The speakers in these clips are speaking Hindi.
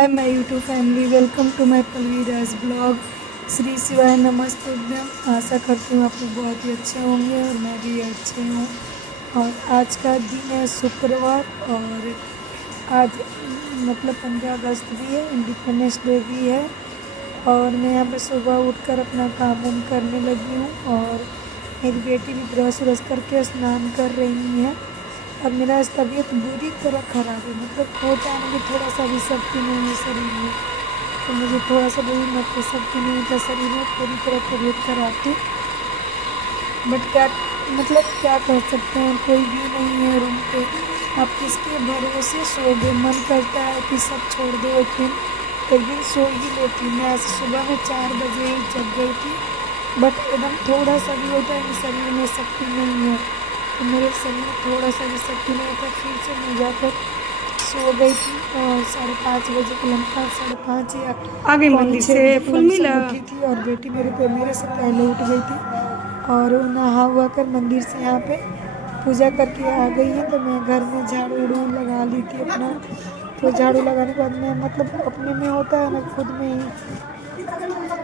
Hi my YouTube family, welcome to my Palviraj blog. Shri शिवाय नमस्तुभ्यम। आशा करती हूँ आप लोग बहुत ही अच्छे होंगे और मैं भी अच्छे हूँ। और आज का दिन है शुक्रवार और आज मतलब 15 अगस्त भी है, इंडिपेंडेंस डे भी है। और मैं यहाँ पे सुबह उठकर अपना काम वाम करने लगी हूँ और मेरी बेटी भी ब्रश व्रश करके स्नान कर रही है। और मेरा तबीयत बुरी तरह ख़राब है, मतलब होता है ना कि थोड़ा सा भी शक्ति नहीं है शरीर में, तो मुझे थोड़ा सा भी मतलब शक्ति नहीं होता शरीर में, पूरी तरह तबीयत खराब थी। बट क्या मतलब क्या कर सकते हैं, कोई भी नहीं है रूम पे। आप किसके भरोसे सोओगे? मन करता है कि सब छोड़ दो, एक दिन सो ही लेती। मैं आज सुबह में 4 बजे ही जग गई थी, बट एकदम थोड़ा सा भी होता है कि शरीर में शक्ति नहीं है, तो मेरे शरीर में थोड़ा सा भी शक्ति नहीं था। फिर से मैं जाकर सो गई थी और 5:30 बजे के लगभग, 5:30 या आ गई पौने मंदिर 6 से बजे के फुल मिला। लमसम उठी थी। और बेटी मेरे से पहले उठ गई थी और नहा हुआ कर मंदिर से यहाँ पे पूजा करके आ गई है। तो मैं घर में झाड़ू उड़ू लगा ली थी अपना। तो झाड़ू लगाने के बाद मैं मतलब अपने में होता है ना, खुद में ही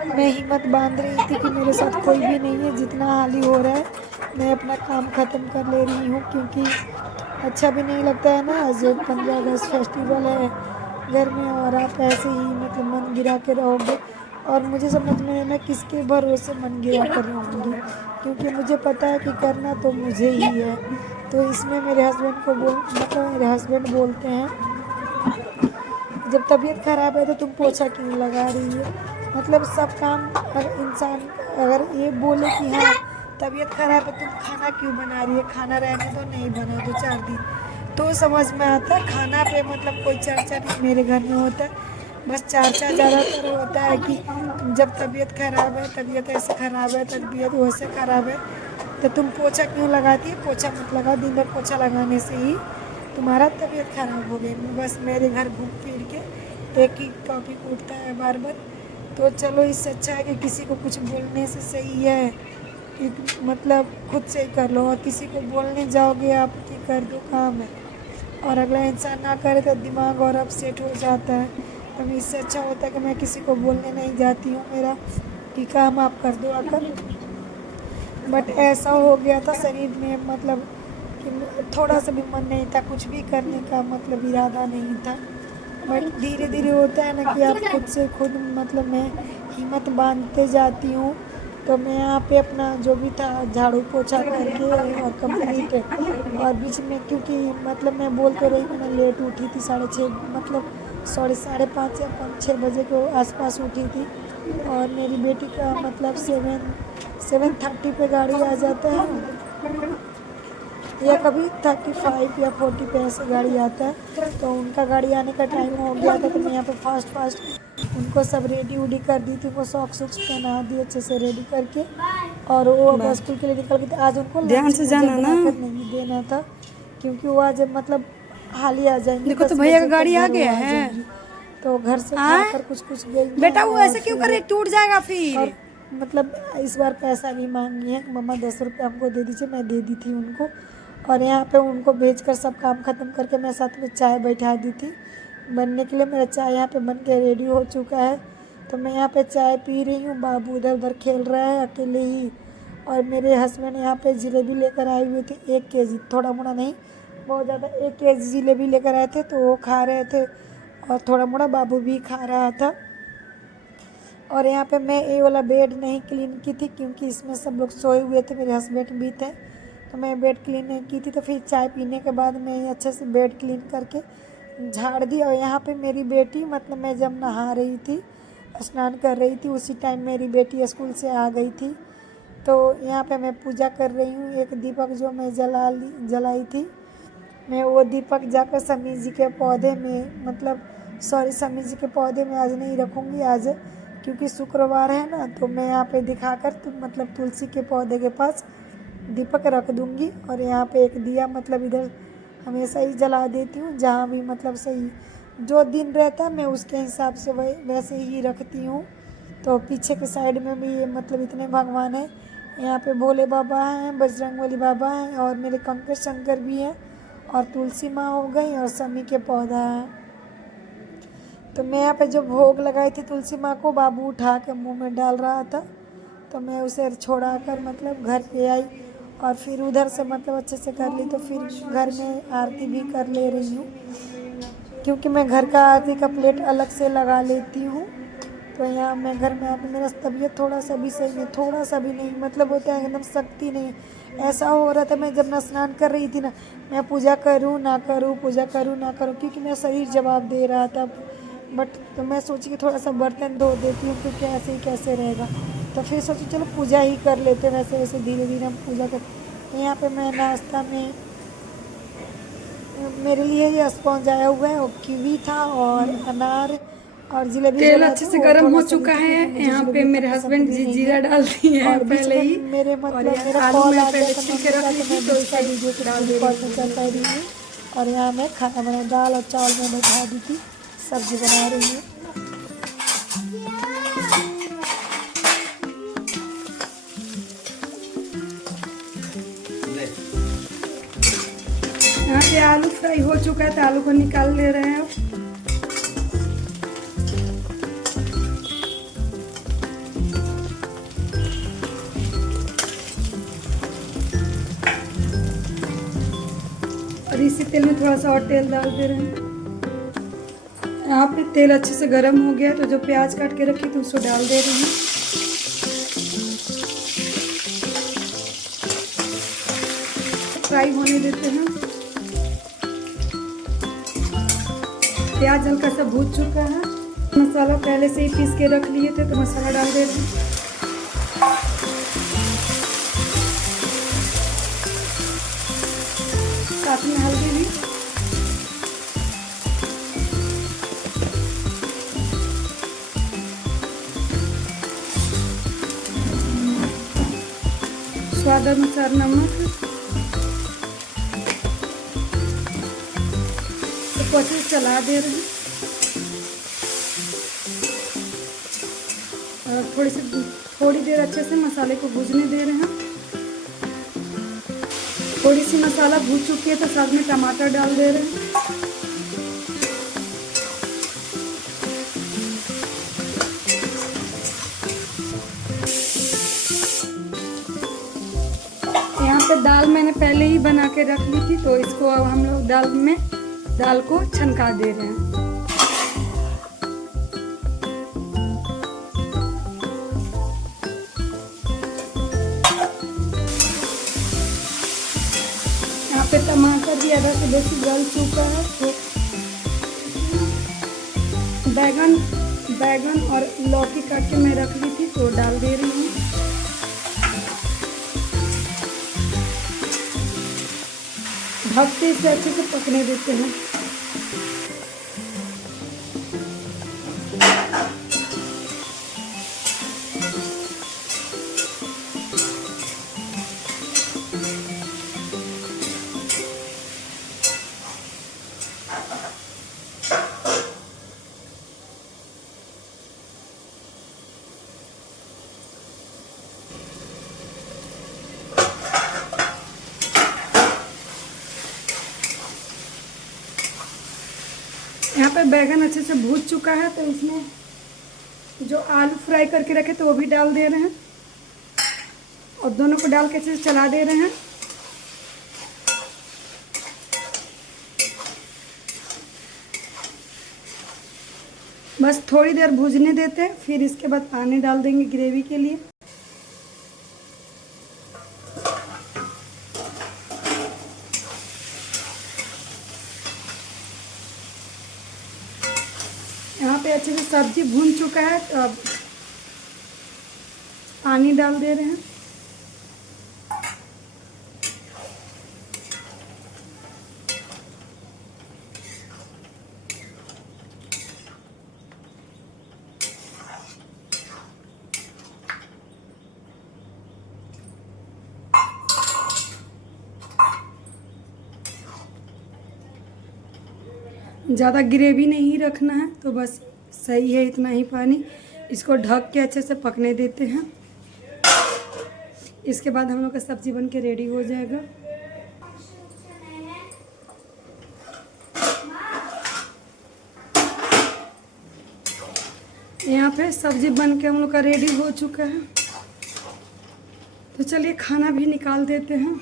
मैं हिम्मत बांध रही थी कि मेरे साथ कोई भी नहीं है, जितना हाली हो रहा है मैं अपना काम ख़त्म कर ले रही हूँ। क्योंकि अच्छा भी नहीं लगता है ना, आज 15 अगस्त फेस्टिवल है घर में और आप ऐसे ही मतलब मन गिरा के रहोगे। और मुझे समझ में मैं किसके भरोसे मन गिरा कर रहूँगी, क्योंकि मुझे पता है कि करना तो मुझे ही है। तो इसमें मेरे हस्बैंड को मतलब मेरे हस्बैंड बोलते हैं, जब तबीयत ख़राब है तो तुम पोछा क्यों लगा रही है? मतलब सब काम अगर इंसान अगर ये बोले कि हाँ तबीयत ख़राब है तुम खाना क्यों बना रही है, खाना रहने दो, नहीं बना दो 4 दिन, तो समझ में आता है। खाना पे मतलब कोई चर्चा नहीं मेरे घर में होता है, बस चर्चा ज़्यादातर होता है कि जब तबीयत ख़राब है, तबीयत ऐसे ख़राब है, तबीयत वैसे ख़राब है, तो तुम पोछा क्यों लगाती है? पोछा मत लगाओ, दिन भर पोछा लगाने से ही तुम्हारा तबीयत ख़राब हो गई। बस मेरे घर घूम फिर के एक ही टॉपिक उठता है बार बार। तो चलो इससे अच्छा है कि किसी को कुछ बोलने से सही है कि मतलब खुद से ही कर लो, और किसी को बोलने जाओगे आप कि कर दो काम है और अगला इंसान ना करे तो दिमाग और अपसेट हो जाता है। तो इससे अच्छा होता है कि मैं किसी को बोलने नहीं जाती हूँ, मेरा कि काम आप कर दो आकर। बट ऐसा हो गया था शरीर में, मतलब कि थोड़ा सा भी मन नहीं था, कुछ भी करने का मतलब इरादा नहीं था। बट धीरे धीरे होता है ना कि आप खुद से खुद मतलब मैं हिम्मत बांधते जाती हूँ। तो मैं यहाँ पे अपना जो भी था झाड़ू पोछा करके और कंप्लीट है। और बीच में क्योंकि मतलब मैं बोलते रही, मैंने लेट उठी थी 6:30 मतलब 5:30 या 6 बजे के आसपास उठी थी। और मेरी बेटी का मतलब 7:30 पे गाड़ी आ जाता है, या कभी 35 या 40 पे ऐसे गाड़ी आता है। तो उनका गाड़ी आने का टाइम हो गया था, तो मैं यहाँ पे फास्ट फास्ट उनको सब रेडी उडी कर दी थी, उनको सॉक्स वॉक्स पहना दी अच्छे से रेडी करके। और वो अब बाय। स्कूल के लिए निकल गई थी। आज उनको ध्यान लंच से मुझे जाना ना। बनाकर नहीं देना था, क्योंकि वो आज मतलब हाल ही आ जाएंगी, देखो तो 10 भैया का बजे तक गाड़ी आ घर वो गया आ है। जाएंगी। तो घर से हाँ खाकर कुछ गई हैं बेटा, वो और ऐसे क्यों फिर करे, टूट जाएगा और फिर। मतलब इस बार पैसा भी मांगी है, मम्मा 10 रुपये हमको दे दीजिए, मैं दे दी थी उनको। और यहाँ पे उनको भेजकर सब काम ख़त्म करके मैं साथ में चाय बैठा दी थी बनने के लिए। मेरा चाय यहाँ पे बन के रेडी हो चुका है, तो मैं यहाँ पे चाय पी रही हूँ। बाबू उधर उधर खेल रहा है अकेले ही। और मेरे हस्बैंड यहाँ पे जलेबी लेकर आए हुए थे 1 kg, थोड़ा मोड़ा नहीं बहुत ज़्यादा, 1 kg जलेबी लेकर आए थे, तो वो खा रहे थे और थोड़ा मोड़ा बाबू भी खा रहा था। और यहाँ पे मैं ये वाला बेड नहीं क्लीन की थी, क्योंकि इसमें सब लोग सोए हुए थे, मेरे हस्बैंड भी थे, तो मैं बेड क्लीन नहीं की थी। तो फिर चाय पीने के बाद मैं अच्छे से बेड क्लीन करके झाड़ दी। और यहाँ पे मेरी बेटी मतलब मैं जब नहा रही थी, स्नान कर रही थी, उसी टाइम मेरी बेटी स्कूल से आ गई थी। तो यहाँ पे मैं पूजा कर रही हूँ। एक दीपक जो मैं जलाई थी, मैं वो दीपक जाकर समीर जी के पौधे में मतलब सॉरी समीर जी के पौधे में आज नहीं रखूँगी, आज क्योंकि शुक्रवार है ना, तो मैं यहाँ पे दिखाकर मतलब तुलसी के पौधे के पास दीपक रख दूँगी। और यहाँ पे एक दिया मतलब इधर हमेशा ही जला देती हूँ, जहाँ भी मतलब सही जो दिन रहता है मैं उसके हिसाब से वैसे ही रखती हूँ। तो पीछे के साइड में भी मतलब इतने भगवान हैं, यहाँ पे भोले बाबा हैं, बजरंगबली बाबा हैं, और मेरे कंकर शंकर भी हैं, और तुलसी माँ हो गई, और समी के पौधा है। तो मैं यहाँ पे जो भोग लगाई थी तुलसी माँ को, बाबू उठा के मुंह में डाल रहा था, तो मैं उसे छोड़ा कर मतलब घर पे आई और फिर उधर से मतलब अच्छे से कर ली। तो फिर घर में आरती भी कर ले रही हूँ, क्योंकि मैं घर का आरती का प्लेट अलग से लगा लेती हूँ। तो यहाँ मैं घर में आके मेरा तबीयत थोड़ा सा भी सही नहीं, थोड़ा सा भी नहीं, मतलब होता है एकदम शक्ति नहीं। ऐसा हो रहा था मैं जब ना स्नान कर रही थी ना, मैं पूजा करूँ ना करूँ, पूजा करूँ ना करूँ, क्योंकि मेरा शरीर जवाब दे रहा था। बट तो मैं सोची कि थोड़ा सा बर्तन धो देती हूँ, क्योंकि ऐसे ही कैसे रहेगा। तो फिर सोची चलो पूजा ही कर लेते, वैसे वैसे धीरे धीरे हम पूजा कर। तो यहाँ पे मैं नाश्ता में मेरे लिए ये स्पॉन्ज आया हुआ है, वो कीवी था और अनार और जलेबी जो तेल लाए अच्छे थे से वो गर्म थोड़ा हो सा ली चुका थी, है। क्योंकि मुझे यहाँ पे जलेबी मेरे इतना पसंद हस्बैंड भी जी नहीं जीरा है। डाल दिए हैं और बीच पहले में ही। मेरे और मतलब ये मेरा आलू कॉल मैं आ गया पहले था छील मम्मी के का, रख ली तो थी, मैं तो दूसरा इसे वीडियो के डाल थ्रू दे कॉल रही में हूँ। कर पा रही हूँ। और यहाँ मैं खाना बना, दाल और चावल में बैठा दी थी, सब्जी बना रही हूँ। यहाँ पे आलू फ्राई हो चुका है, तो आलू को निकाल ले रहे हैं अब। और इसी तेल में थोड़ा सा और तेल डाल दे रहे हैं। यहाँ पे तेल अच्छे से गर्म हो गया, तो जो प्याज काट के रखी थी उसको डाल दे रहे हैं। फ्राई होने देते हैं। प्याज हल्का सा भून चुका है। मसाला पहले से ही पीस के रख लिए थे, तो मसाला डाल दे रहे हैं। साथ में हल्दी भी। स्वाद अनुसार नमक। तो अच्छे से चला दे रहे हैं और थोड़ी देर अच्छे से मसाले को भूनने दे रहे हैं। थोड़ी सी मसाला भून चुकी है, तो साथ में टमाटर डाल दे रहे हैं। यहाँ पे दाल मैंने पहले ही बना के रख ली थी, तो इसको अब हम लोग दाल को छनका दे रहे हैं। यहाँ पे टमाटर भी आधा से बेसी गल चुका है, तो बैगन और लौकी काट के मैं रख ली थी, तो डाल दे रही हूँ। ढकते इसे अच्छे से पकने देते हैं। यहाँ पे बैगन अच्छे से भून चुका है, तो इसमें जो आलू फ्राई करके रखे तो वो भी डाल दे रहे हैं और दोनों को डाल के अच्छे से चला दे रहे हैं। बस थोड़ी देर भूनने देते हैं, फिर इसके बाद पानी डाल देंगे ग्रेवी के लिए। यहाँ पे अच्छे से सब्जी भून चुका है, तो अब पानी डाल दे रहे हैं। ज़्यादा ग्रेवी नहीं रखना है, तो बस सही है इतना ही पानी। इसको ढक के अच्छे से पकने देते हैं। इसके बाद हम लोग का सब्जी बन के रेडी हो जाएगा। यहाँ पे सब्जी बन के हम लोग का रेडी हो चुका है। तो चलिए खाना भी निकाल देते हैं।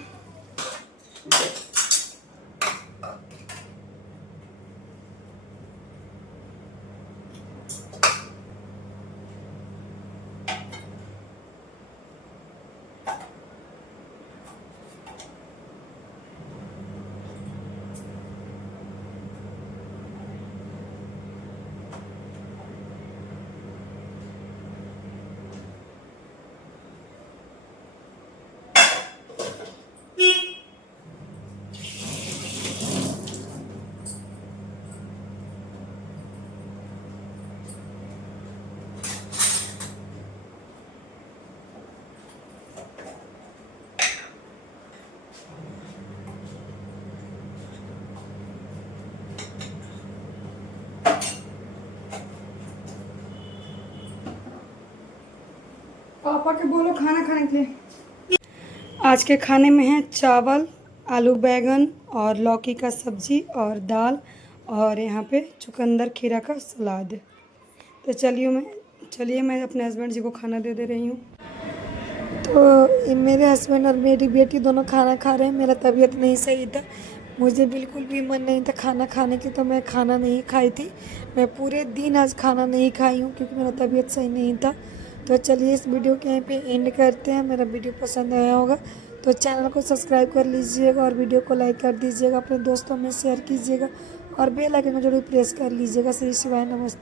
पापा के बोलो खाना खाने के लिए। आज के खाने में है चावल, आलू बैंगन और लौकी का सब्जी और दाल, और यहाँ पे चुकंदर खीरा का सलाद। तो चलिए मैं अपने हस्बैंड जी को खाना दे रही हूँ। तो मेरे हस्बैंड और मेरी बेटी दोनों खाना खा रहे हैं। मेरा तबीयत नहीं सही था, मुझे बिल्कुल भी मन नहीं था खाना खाने की, तो मैं खाना नहीं खाई थी। मैं पूरे दिन आज खाना नहीं खाई हूँ क्योंकि मेरा तबीयत सही नहीं था। तो चलिए इस वीडियो के यहीं पे एंड करते हैं। मेरा वीडियो पसंद आया होगा तो चैनल को सब्सक्राइब कर लीजिएगा और वीडियो को लाइक कर दीजिएगा, अपने दोस्तों में शेयर कीजिएगा और बेल आइकन को जरूर प्रेस कर लीजिएगा। श्री शिवाय, नमस्ते।